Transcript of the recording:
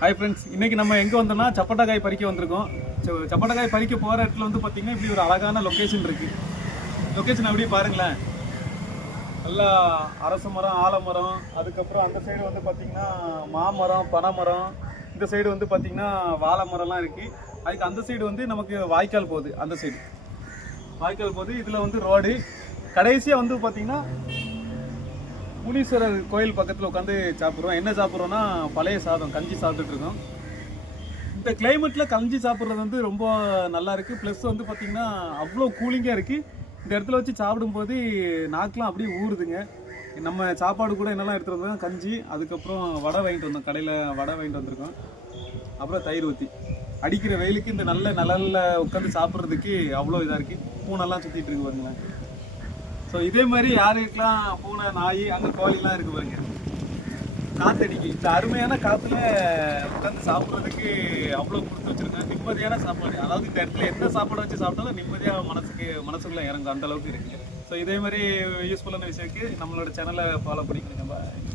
Hi friends இன்னைக்கு நம்ம எங்கே வந்தோம்னா சப்பட்டக்காய் பறிக்க வந்திருக்கோம். ச- சப்பட்டக்காய் பறிக்க போகிற இடத்துல வந்து பார்த்திங்கன்னா இப்படி ஒரு அழகான லொக்கேஷன் இருக்குது லொக்கேஷன் அப்படியே பாருங்களேன். நல்லா அரச மரம் ஆலமரம் அதுக்கப்புறம் அந்த சைடு வந்து பார்த்திங்கன்னா மாமரம் பனைமரம் இந்த சைடு வந்து பார்த்திங்கன்னா வாழை மரம்லாம் இருக்குது அதுக்கு அந்த சைடு வந்து நமக்கு வாய்க்கால் போகுது அந்த சைடு வாய்க்கால் போகுது இதில் வந்து ரோடு கடைசியாக வந்து பார்த்தீங்கன்னா முனீஸ்வரர் கோயில் பக்கத்தில் உட்காந்து சாப்பிட்றோம். என்ன சாப்பிட்றோன்னா பழைய சாதம் கஞ்சி சாப்பிட்டுட்டு இருக்கோம். இந்த கிளைமேட்டில் கஞ்சி சாப்பிட்றது வந்து ரொம்ப நல்லா இருக்குது ப்ளஸ் வந்து பார்த்திங்கன்னா அவ்வளோ கூலிங்காக இருக்குது இந்த இடத்துல வச்சு சாப்பிடும்போது நாக்கெலாம் அப்படியே ஊறுதுங்க. நம்ம சாப்பாடு கூட என்னெல்லாம் எடுத்துகிட்டு வந்தோம்? கஞ்சி. அதுக்கப்புறம் வடை வாங்கிட்டு வந்தோம். கடையில் வடை வாங்கிட்டு வந்திருக்கோம். அப்புறம் தயிர் ஊற்றி அடிக்கிற வெயிலுக்கு இந்த நல்ல நிழலில் உட்காந்து சாப்பிட்றதுக்கு அவ்வளோ இதாக இருக்குது பூனெல்லாம் சுற்றிட்டு இருக்கு பாருங்களேன். ஸோ இதே மாதிரி யாருக்கெல்லாம் பூனை நாய் அங்கே கோழிலாம் இருக்கு பாருங்க. காத்தடிக்கு. இந்த அருமையான காற்றுல உட்காந்து சாப்பிட்றதுக்கு அவ்வளோ கொடுத்து வச்சுருக்காங்க. நிம்மதியான சாப்பாடு. அதாவது இந்த இடத்துல எந்த சாப்பாடு வச்சு சாப்பிட்டாலும் நிம்மதியாக மனசுக்கு மனசுக்குள்ள இறங்கும். அந்த அளவுக்கு ஸோ இதே மாதிரி யூஸ்ஃபுல்லான விஷயத்துக்கு நம்மளோட சேனலை ஃபாலோ பண்ணிக்கோங்க. நம்ம